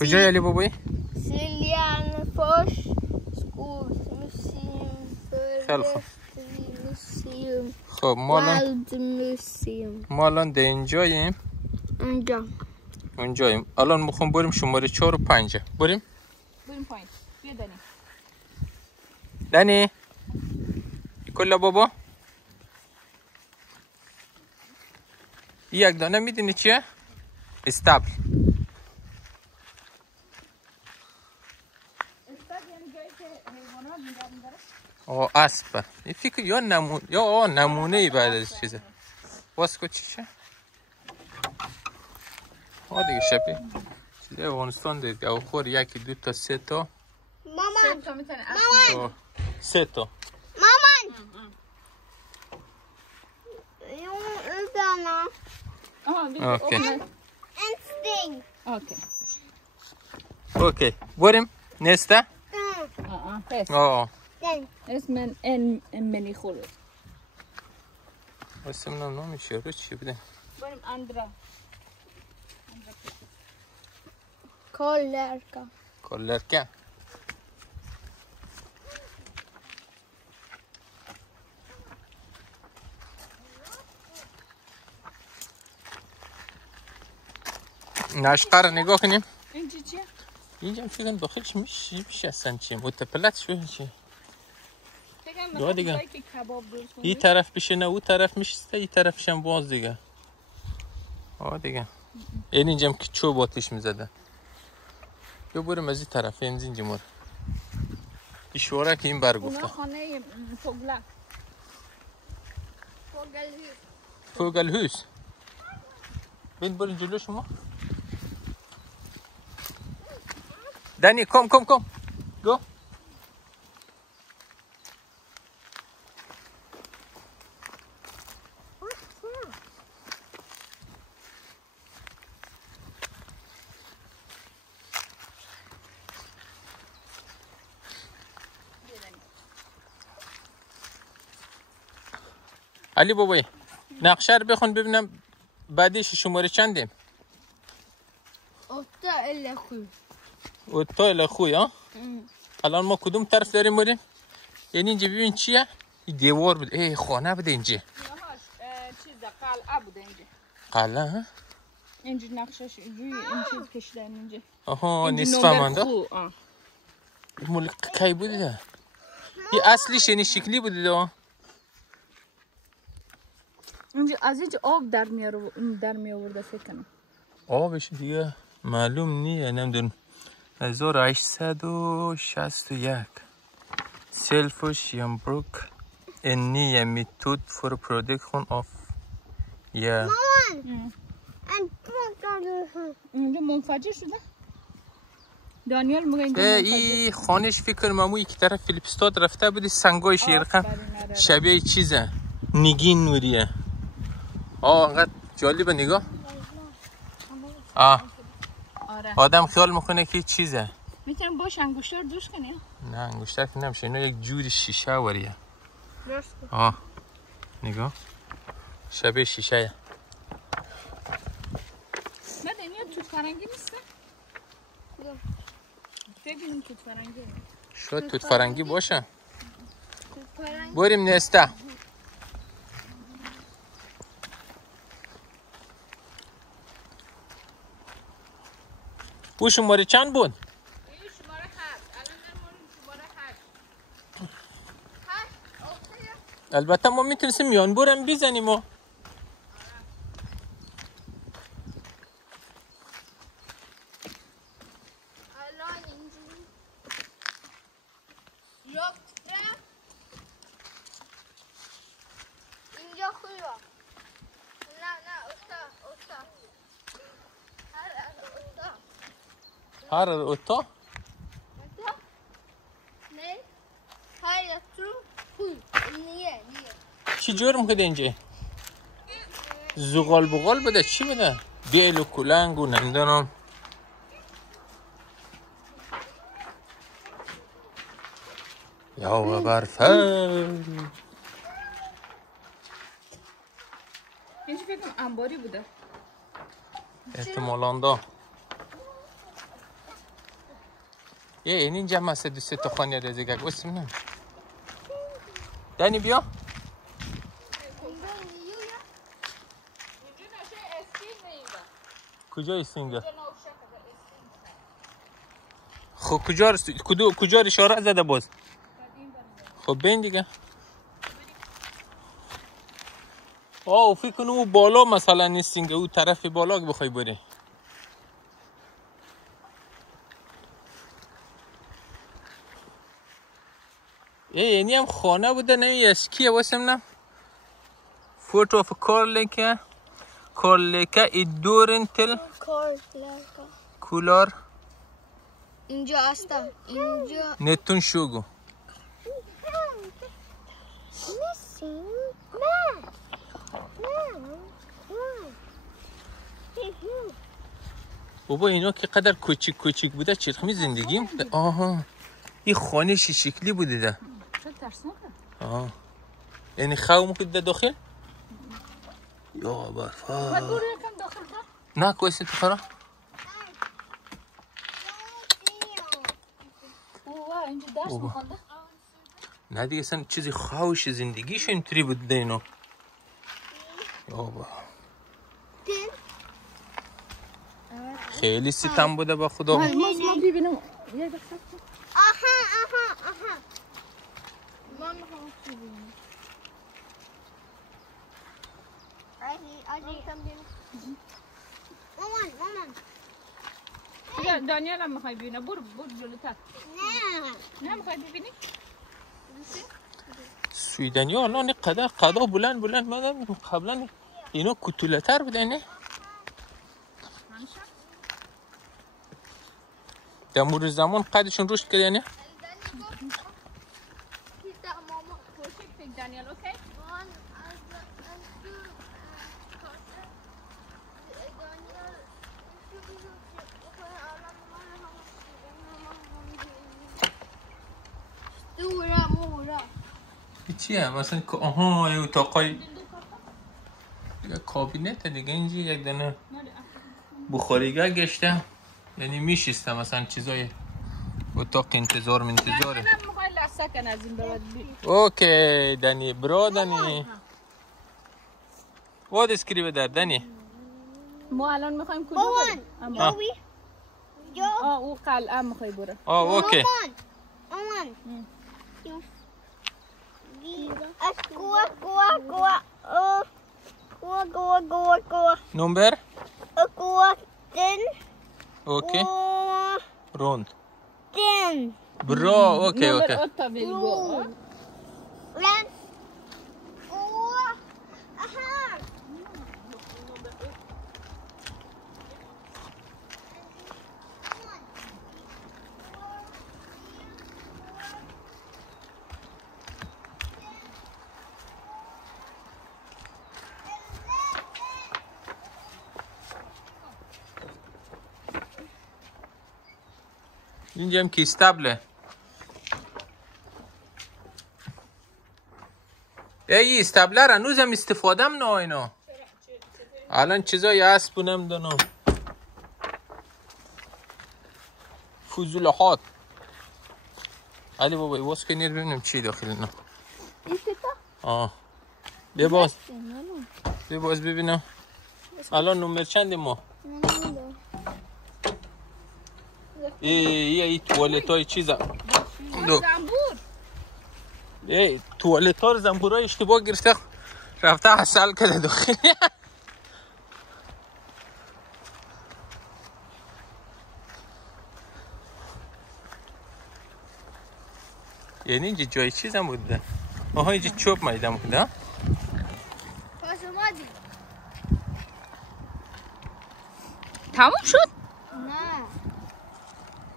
کجای علی بابایی؟ سیلیان فاش سکوت موسیم خیلی خوب. موسیم خب ما الان ده اینجاییم. اونجاییم الان میخوام بریم شماره 4 و 5. بریم پایین. بیا دنی کلا بابا یک دانه میدونی چیه؟ استابل. اسب. این فکر یا نمونه ای بعد از چیزه. واسکو چیشه؟ دیگه شبیه چیزه افغانستان دید او خور یکی 2 تا 3 تا. مامان 3 تا. مامان اوکی بریم نسته. اسم منی خورد. اسم نمیشه رو چی بده؟ بریم اندرا. کلرکا ناشقه رو نگاه کنیم. اینجا چیه؟ اینجا فکر داخلش میشه اصلا چی متپلت شو چی. دو دیگه این طرف بشه نه اون طرف میشسته این طرفش هم باز دیگه. دیگه این اینجا هم که چوب آتیش میزده. یا بریم از این طرف اینجا مور اشوره که این بر گفته اونا خانه فوگلهوس. بین برین جلو شما. دنی کم گو. علی بابایی نقشه رو بخون ببینم بعدیش شماره چندیم؟ 8 الی خوی ها؟ الان ما کدوم طرف داریم بریم؟ یعنی اینجا ببین چیه؟ این دیوار بود. خانه بوده اینجا. چیزا قلعه بوده اینجا. قلعه ها؟ اینجا نقشش روی این چیز کشیدن اینجا. نصف مانده؟ مال کی بوده؟ این اصلیش یعنی شکلی بوده. اینجا از اینجا آب در می آورده فکر کنم. آبش دیگه معلوم نیه نمیدونم. 1861 سلفوش یمبروک نیه میتود فور پرودکشن آف اینجا منفجر شده. دانیال میگه اینجا این خانش فکر کنم یک طرف فیلیپستاد رفته بودی سنگایش یرقم شبیه چیزه نگین نوریه. انقدر جالبه نگاه. آدم خیال میکنه که چیزه. میتونم باش انگشتر دوش کنی؟ نه انگشتر که نمیشه. اینا یک جوری شیشه وریه. نگاه شبیه شیشه. نه دنیا توت فرنگی نیسته؟ فکر کنم توت فرنگی. شاید توت فرنگی باشه. بریم نسته. او شماره چند بود؟ شماره 7. الان داریم شماره 8. البته ما میتونستیم میانبور هم بزنیم. اینجا خوبه. نه هر اوتا؟ نه هر تو خوب. نیه چی جور میکنه اینجا؟ زغال بغال بده چی بده؟ بیل و کلنگ و نمیدونم. یا برفه اینجا فکرم انباری بوده. احتمالاً دا یه اینجا ما سه تا خانه رزگک واسم نه. دنی بیا. کجا استینگه؟ خب کجا اشاره زده باز؟ خب بین دیگه. فکر کنم او بالا مثلا نیستینگه، او طرف بالا که بخوای بری. یعنی هم خانه بوده نمی اسکیه واسم نه. فوتو اف کارلیکا ایدورنتل کولار اینجا هستم اینجا نتون شوگو بابا اینا که قدر کوچیک بوده چرخمی زندگی بوده. آها این خانه شکلی بوده ده. چه ترسناکه. یعنی خواه مکده داخل؟ یا برفا باید برو یکم داخل کن. نه کویستی تو خرا؟ اوه اینجا درس میخونده؟ نه دیگه اصلا چیزی خوش زندگیش اینطوری بوده اینو. یا با خیلی ستم بوده با خدا. ما ببینم یه دقیقه. آها من میخوام چی ببینم. مامان دانیال هم میخوای ببینه. برو جلوتر. نه میخوای ببینی؟ سویدنی ها الان قدا بلند مادم قبلا اینا کتولتر بودن نه؟ در مورد زمان قدشون رشد کرده نه؟ دانیال اوکی؟ مورا چیه؟ مثلا آها یه اتاقای کابینت دیگه اینجا یک دانه بخاریگاه گشته، یعنی میشسته مثلا چیزای اتاق انتظاره. من میخوای لحظه کن از این بعد. اوکی دنی برو دنی. What اسکریبه در دنی؟ ما الان میخوایم کجا بریم؟ او قلعه میخوای برو. اوکی. مامان نمبر؟ Den. اوکی. روند. Den. برو اوکی. Nummer 8 vill gå. Men. Aha. اینجا هم که استبله. ای استبله را هنوزم استفاده هم نه اینا. الان چیزای اسب و نمیدونم فضولهات. علی بابا واس که نیر ببینم چی داخل اینا. بباز ببینم الان نمبر چند ما؟ ای توالت های چیزا زنبور. ای توالت ها رو زنبور های اشتباه گرفته رفته حسل کرده داخل. یعنی اینجا جای چیز هم بوده. آها اینجا چوب میدم بوده. پس اومدی؟ تموم شد؟ نه.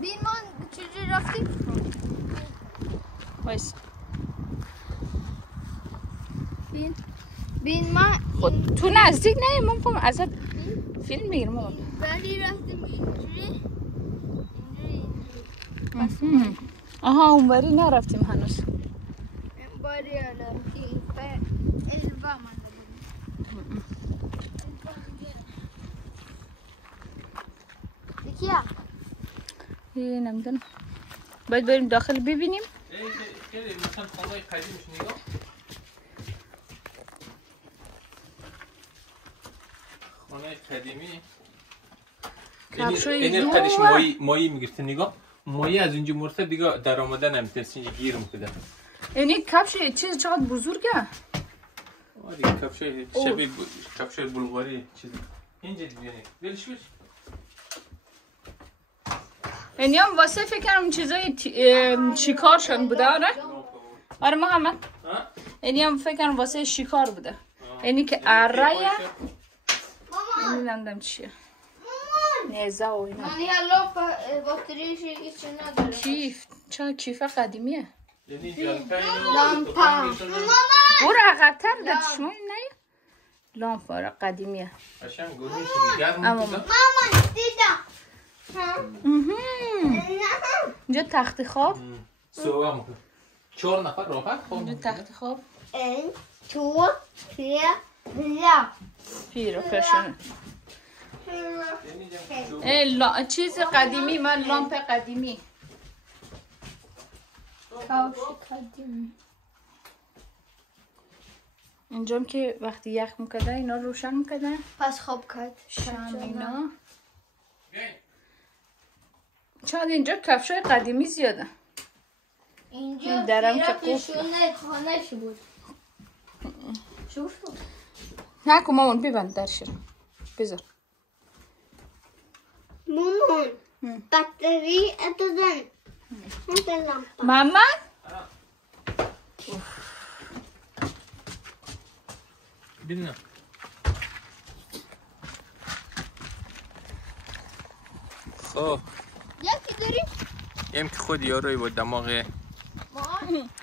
بین ما چجوری رفتیم؟ وایس. بین ما خود تو نزدیک نه من پام ازت فیلم میگیرم مامان. ولی رفتیم اینجوری. آها اونوری نرفتیم هنوز. باری رفتیم به الوا مانده بودیم. کیا؟ نمیدونم. باید بریم داخل ببینیم. خیلی مثلا خانه قدیمش نگاه. خانه قدیمی. این قدیش مایی میگرفت نگاه. مایی از اینجا مرته دیگه در آمدن نمیتونست اینجا گیر میکده. یعنی کفش چیز چقدر بزرگه. دیگه کفش شبیه کفش بلغاری چیزی. اینجا دیگه دلش بش. یعنی هم واسه فکر کنم چیزای شکارشان بوده آره؟ آره محمد. یعنی هم فکر کنم واسه شکار بوده. یعنی که ارایه. اینی نمیدونم چیه. نیزه و اینا. من الان باتریش هیچ نداره. کیف چرا کیف قدیمیه؟ یعنی جلپه لامپا. برو عقب‌تر در چشمای نه؟ لامپا قدیمیه. قشنگ گرمش گرم مامان دیدم. اینجا تخت خواب. صبح میکنه. 4 نفر راحت خواب. اینجا تخت خواب. 1 2 3 4 پیرو پشونه. چیز قدیمی من لامپ قدیمی. کاوش قدیمی. اینجام که وقتی یخ میکده اینا روشن میکدن. پس خوب کرد. شام اینا. چند اینجا کفشای قدیمی زیاده. اینجا درم که قفله خانه‌ش بود. شوف. نکن مامان ببند درش رو. بذار. مامان باتری اتدن. محمد بینم. خب یکی داری؟ که خود یاروی با دماغ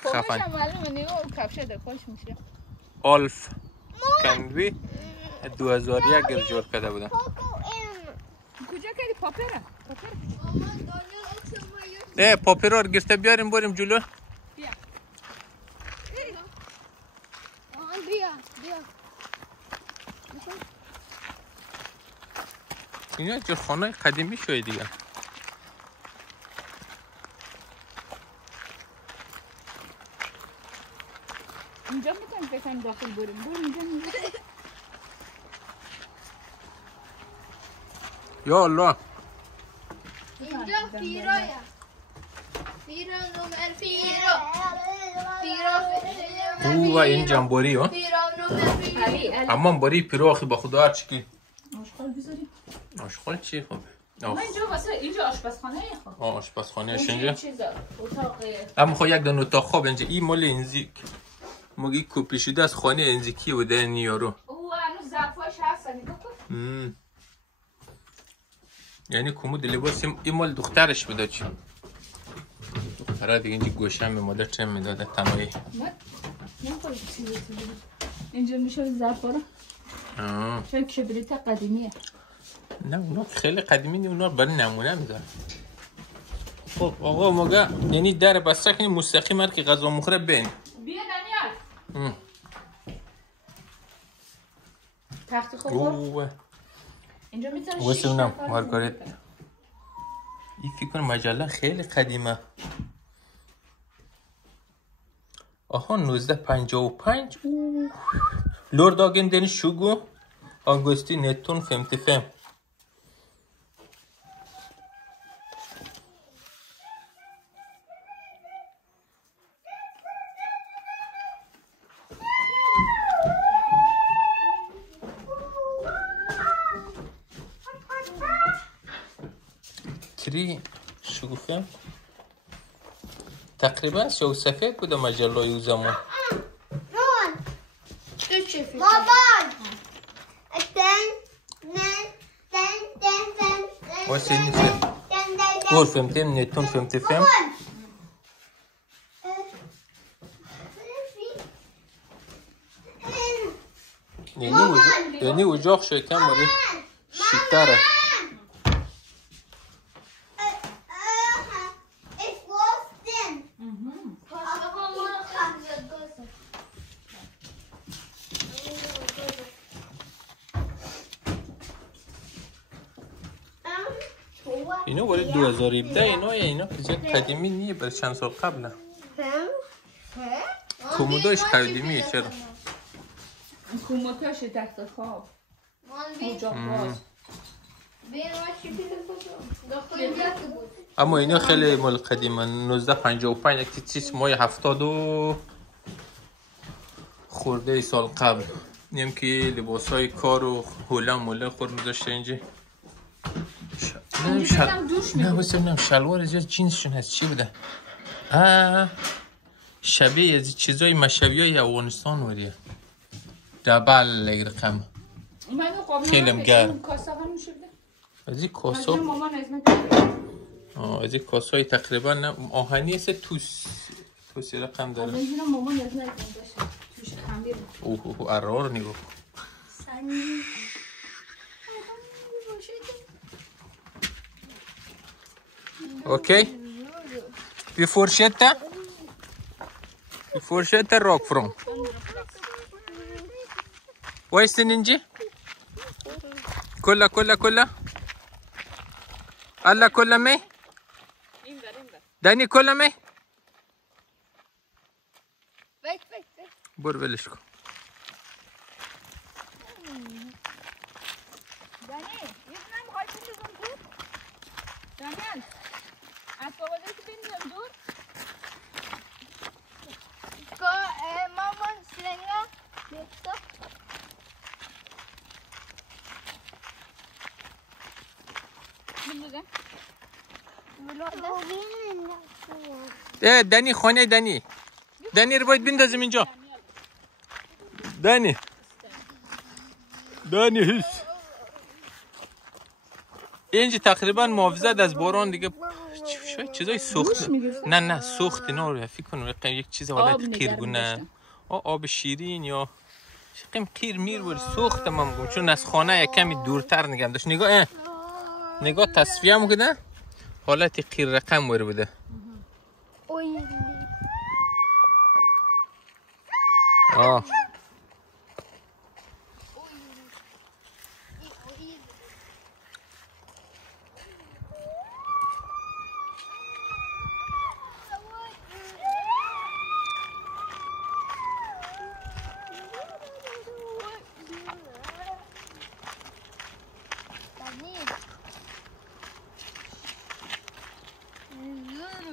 خفن معلومه نگاه کفشه در پاش میشه. آلف کنوی 2001 جور کرده بودن. کجا کردی پاپره؟ پاپیرا رو گرفته بیاریم بریم جلو. بیا. بیا. اینا جو خانه قدیمی شوی دیگه. اینجا میتونم فکر کنم داخل بریم اینجا. یا الله. اینجا پیرایه. پیرا نمر او و این جنبوری ها. اما باری پیرو آخی با خدا هرچی که آشغال بذاری. آشغال چی خوبه؟ اینجا واسه اینجا آشپزخانه خوب. آشپزخانه اش اینجا. اتاق. اما خب یک دونه اتاق خواب اینجا. این مال انزیک. مگه کپی شده از خانه انزیکی بوده این یارو. او هنوز ظرفاش هست نگاه کن. یعنی کمود لباس این مال دخترش بوده چی؟ دختره دیگه اینجا گوشه هم مادر چه میداده تنهایی. اینجا میشه ظرفا رو. چون کبریت قدیمیه. نه اونا خیلی قدیمی نه اونا برای نمونه میذارن. خب آقا مگه یعنی در بسته کنی مستقیم هر که غذا مخوره بین. بیا دانیال. تخت خوب. اینجا میتونی واسه اونم مارگارت. این فکر کنم مجله خیلی قدیمه. آها 1955. Lördagen den 20 augusti 1955. کری شگوفه تقریبا سیاه و سفید بوده مجله اون زمان. بابا واسه نیست گور فهمتیم نتون فهمتیم یعنی اجاق شکم باری شیطره. اینو ولی 2017 اینا زیاد قدیمی نیه، برای چند سال قبله. کومودایش قدیمیه. چرا؟ کومودایش تخت خواب اونجا باز. اما اینا خیلی مال قدیمه. 1955 یک چیز مای 70 خورده سال قبل. نیم که لباسای کار و هولم موله خور میذاشته اینجا. نه بسیم شلوار زیاد جینسشون هست. چی بوده؟ شبیه از چیزای مشوی های افغانستان وریه. دبل رقم خیلیم گرم. از این کاسا از این کاسای تقریبا آهنی است. توسی رقم داره. از اینجا مامان از نکنده توش خمیر. اوه ارار نیگو اوکی. Vi fortsätter rakt fram. Vad är det ninja? Kolla. Alla kolla mig. Dani kolla mig. Väck. Bor ولش کن. Dani, yüzüne mi kaçırdın dur? Daniel, asbabada bindin dur. Maman slänga lite. Vill du det? دنی خانه دنی رو باید بندازیم اینجا. دنی هیچ اینجا تقریبا محافظت از باران دیگه. چیزای سوخت نه سوخت نه فکر کنم یک چیز حالت قیرگونه آب شیرین یا قیم قیر میر بود سوخت. من میگم چون از خانه یک کمی دورتر نگم داشت. نگاه تصفیه میکنه حالت قیر رقم ور بوده.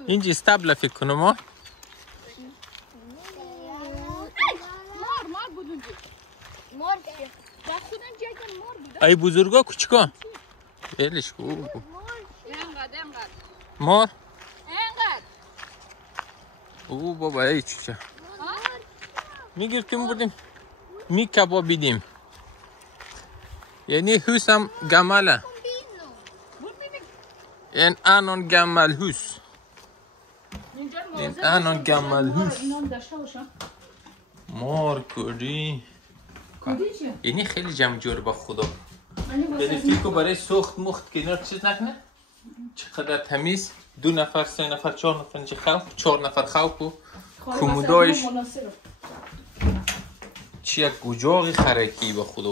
اینجا استابله فکر کنم مار بود اونجا. مار دستونم جایدن مار بود. ای بزرگا کوچکا ایلش کو اینقدر مار اینقدر او بابا ای چیچه میگرتیم بودیم می کبابیدیم. یعنی هوسم گمله این آنون گمل هوس این آنون گمل هوس مار کردی یعنی خیلی جمع جور با خدا. یعنی فکر برای سوخت مخت کنار چیز نکنه. چقدر تمیز. 2 نفر 3 نفر 4 نفر اینجا خوف 4 نفر خوف و کومودایش چی یک گوجاقی خرکی با خدا.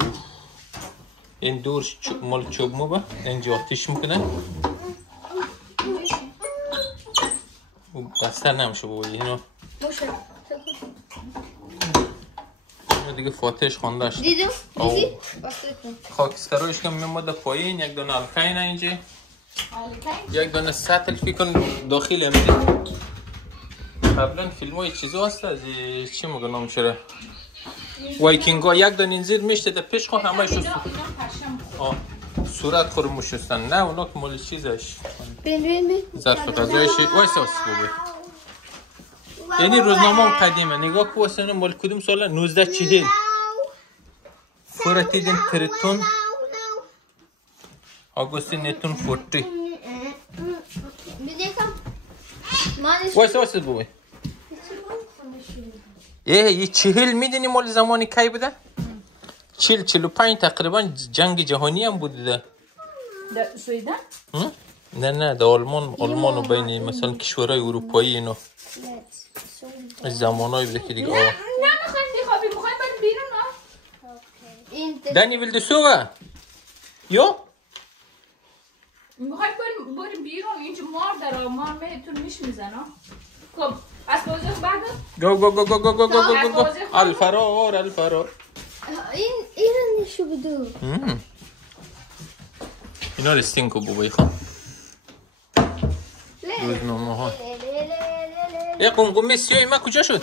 این دور مال چوب مو با اینجا آتیش میکنه و بستر نمیشه بابا. اینو دیگه فاتحش خوندهش دیدی؟ خاکسترایش که میماده پایین. یک دونه الکین اینجا یک دونه سطل فکر کن داخل امدی. قبلا فیلم های چیزی هست از چی میگنم چرا وایکینگ ها یک دونه اینزیر میشته در پیش خون همه شو صورت خور مشستن. نه اونا که مال چیزش ظرف غذایش وایسا بابا. یعنی روزنامه هم قدیمه. نگاه که واسه مال کدوم ساله 1940 فراتیدن تریتون آگوستین نیتون فورتی وایسا بابا. یه 40 میدونی مال زمانی کی بوده؟ 45 تقریبا جنگ جهانی هم بوده. در سویدن؟ نه در آلمان و بین مثلا کشورهای اروپایی اینو زمانایی بوده که دیگه نه میخوایم بخوابیم میخوایم بریم بیرون. دنی ویل دو سوه؟ یا؟ میخوایم بریم بریم بیرون اینجا مار داره مار میتون میزنه. خب از بازی بعد گو گو گو گو گو گو گو گو الفرار الفرار. این نشو بدو. اینا رستینکو بابایی خان. روزنامه ها. قمقمه سیاه ما کجا شد؟